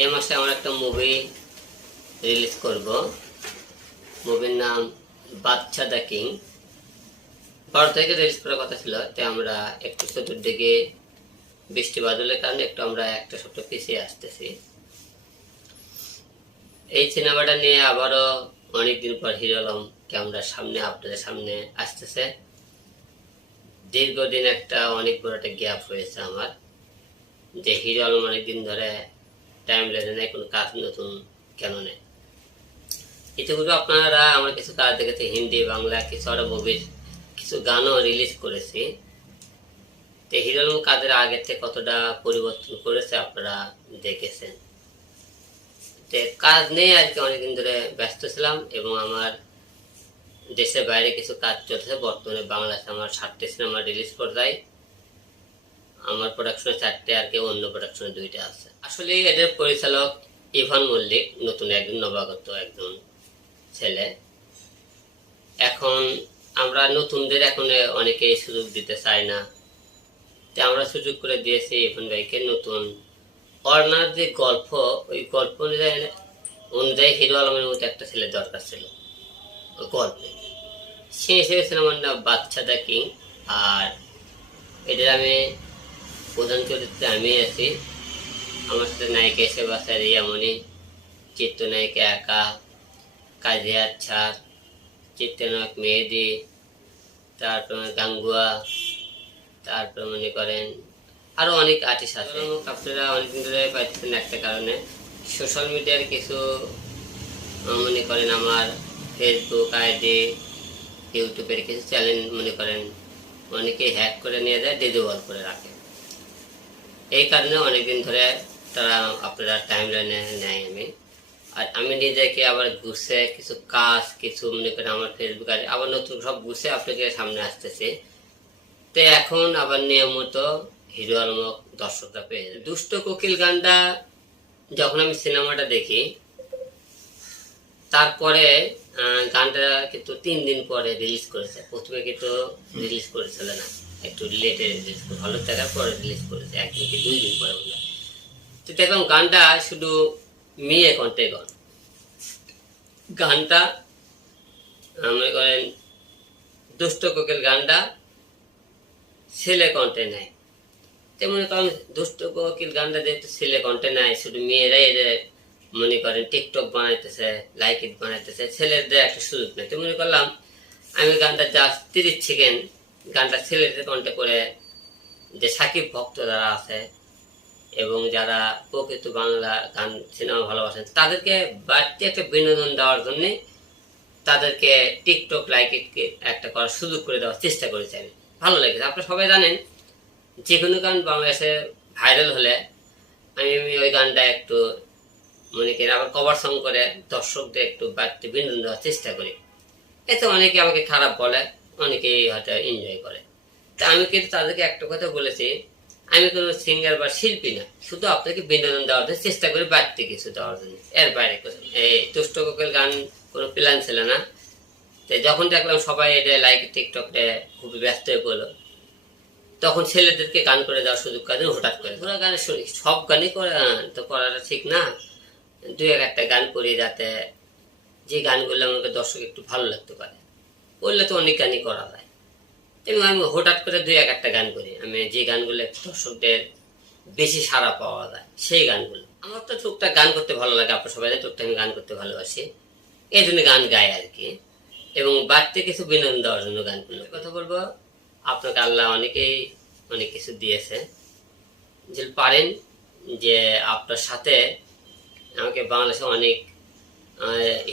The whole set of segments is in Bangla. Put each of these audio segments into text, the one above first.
এই মাসে আমরা একটা মুভি রিলিজ করব। মুভির নাম বাচ্চা দ্য কিং। বারো তারিখে রিলিজ করার কথা ছিল, তাই আমরা একটু চতুর্দিকে বৃষ্টি বাদলের কারণে একটু আমরা একটা সপ্তাহ পিছিয়ে আসতেছি। এই সিনেমাটা নিয়ে আবারও অনেকদিন পর হিরো আলম ক্যামেরার সামনে, আপনাদের সামনে আসতেছে। দীর্ঘদিন একটা অনেক বড় একটা গ্যাপ হয়েছে আমার। যে হিরো আলম অনেকদিন ধরে টাইম লেনে নেয় কোনো কাজ নতুন কেন নেই? ইতিপূর্বে আপনারা আমার কিছু কাজ দেখেছে, হিন্দি, বাংলা, কিছু আরও মুভির কিছু গানও রিলিজ করেছি। তো হিরো আলম কাজের আগের থেকে কতটা পরিবর্তন করেছে আপনারা দেখেছেন? তো কাজ নেই আর কি অনেকদিন ধরে ব্যস্ত ছিলাম এবং আমার দেশের বাইরে কিছু কাজ চলছে, বর্তমানে বাংলাদেশে আমার সাতটি সিনেমা রিলিজ করে দেয় আমার প্রোডাকশনে চারটে আর কেউ অন্য প্রোডাকশনে দুইটা আছে। আসলে এদের পরিচালক ইভান মল্লিক, নতুন একজন নবাগত একজন ছেলে। এখন আমরা নতুনদের এখন অনেকে সুযোগ দিতে চাই না। তো আমরা সুযোগ করে দিয়েছি ইভান ভাইকে নতুন। অর্ণার যে গল্প, ওই গল্প অনুযায়ী অনুযায়ী হিরো আলমের মতো একটা ছেলে দরকার ছিল। ওই গল্পে। সে হিসেবে সিনেমার নাম বাচ্চা দা কিং। আর এদের আমি প্রধান চরিত্রে আমি আছি। আমার সাথে নায়িকা হিসেবে আছে রিয়ামণি, চিত্রনায়িকা একা, কাজী আচ্ছা চিত্রনায়ক মেহেদি, তারপর গাঙ্গুয়া, তারপর মনে করেন আরও অনেক আর্টিস্ট আছে। আপনারা অনেকদিন ধরে পাইতেছেন একটা কারণে। সোশ্যাল মিডিয়ার কিছু মনে করেন আমার ফেসবুক আইডি ইউটিউবের কিছু চ্যানেল মনে করেন, অনেকে হ্যাক করে নিয়ে যায় ডিজেবল করে রাখে। এই কারণে অনেকদিন ধরে তারা আপনারা টাইম লাইনে নেয় আমি। আর আমি নিজেকে আবার গুছে কিছু কাজ, কিছু মনে করেন আমার ফেসবুক আইডি আবার নতুন সব গুছে আপনাকে সামনে আসতেছে। তো এখন আবার নিয়মিত হিরো আলমক দর্শকরা পেয়ে যাবে। দুষ্ট কোকিল গানটা যখন আমি সিনেমাটা দেখি, তারপরে গানটা কিন্তু তিন দিন পরে রিলিজ করেছে। প্রথমে কিন্তু রিলিজ করেছিল না একটু লেটে রিলিজ করে থাকার পরে রিলিজ করেছে একদিন কি দুই দিন পরে বলে তো দেখলাম গানটা শুধু মেয়ে কণ্ঠে গান। গানটা মনে করেন, দুষ্ট কোকিল গানটা ছেলে কণ্ঠে নেয়। তেমন কারণ দুষ্ট কোকিল গানটা যেহেতু ছেলে কণ্ঠে নাই শুধু মেয়েরাই এদের মনে করেন টিকটক বানাইতেছে লাইক ইট বানাইতেছে, ছেলেদের একটা সুযোগ নেই। তো মনে করলাম, আমি গানটা জাস্ট তিরিশ সেকেন্ড গানটা ছেলেদের কণ্ঠে করে যে সাকিব ভক্ত যারা আছে এবং যারা প্রকৃত বাংলা গান, সিনেমা ভালোবাসেন, তাদেরকে বাড়তি একটা বিনোদন দেওয়ার জন্য তাদেরকে টিকটক, লাইক একটা করার সুযোগ করে দেওয়ার চেষ্টা করেছি আমি। ভালো লেগেছে। আপনারা সবাই জানেন যে কোনো গান বাংলাদেশে ভাইরাল হলে আমি আমি ওই গানটা একটু মনে করি, আবার কভার সং করে দর্শকদের একটু বাড়তি বিনোদন দেওয়ার চেষ্টা করি। এতে অনেকে আমাকে খারাপ বলে অনেকেই হয়তো এনজয় করে। তা আমি কিন্তু তাদেরকে একটা কথা বলেছি, আমি কোনো সিঙ্গার বা শিল্পী না, শুধু আপনাকে বিনোদন দেওয়ার জন্য চেষ্টা করি বাড়তি কিছু দেওয়ার জন্য। এর বাইরে। এই তুষ্ট কোকিল গান কোনো প্ল্যান ছিল না। তো যখন দেখলাম সবাই এটা লাইক টিকটকে খুবই ব্যস্ত হয়ে পড়ল, তখন ছেলেদেরকে গান করে দেওয়ার সুযোগ করে হঠাৎ করে। পুরো গান শুনি, সব গানই করে তো করাটা ঠিক না। দু এক একটা গান করি যাতে যে গানগুলো আমাকে দর্শক একটু ভালো লাগতে পারে। বললে তো অনেক গানই করা যায়। এবং আমি হঠাৎ করে দুই এক একটা গান করি। আমি যে গানগুলো দর্শকদের বেশি সাড়া পাওয়া যায়, সেই গানগুলো। আমার তো টুকটাক গান করতে ভালো লাগে, আপনার সবাই টুকটাক আমি গান করতে ভালোবাসি। এই জন্য গান গাই আর কি। এবং বাড়তে কিছু বিনোদন দেওয়ার জন্য গানগুলো কথা বলব, আপনাকে আল্লাহ অনেকেই অনেক কিছু দিয়েছে। যে পারেন যে আপনার সাথে আমাকে বাংলাদেশে অনেক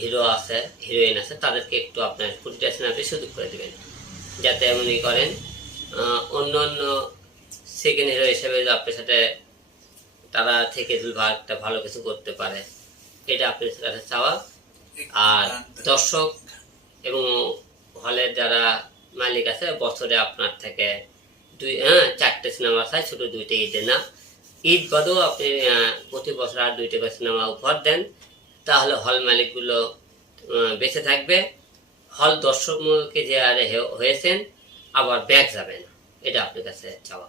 হিরো আছে হিরোইন আছে, তাদেরকে একটু আপনার প্রতিটা সিনেমাতে সুযোগ করে দেবেন। যাতে মনে করেন অন্য অন্য সেকেন্ড হিরো হিসেবে আপনার সাথে তারা থেকে একটা ভালো কিছু করতে পারে, এটা আপনার কাছে চাওয়া। আর দর্শক এবং হলের যারা মালিক আছে, বছরে আপনার থেকে দুই হ্যাঁ চারটে সিনেমা চাই, ছোট দুইটা ঈদে না ঈদ বাদেও আপনি প্রতি বছর আর দুইটা করে সিনেমা উপহার দেন। তাহলে হল মালিকগুলো বেঁচে থাকবে। হল দর্শককে যে আরে হয়েছেন, আবার ব্যাগ যাবে না। এটা আপনার কাছে চাওয়া।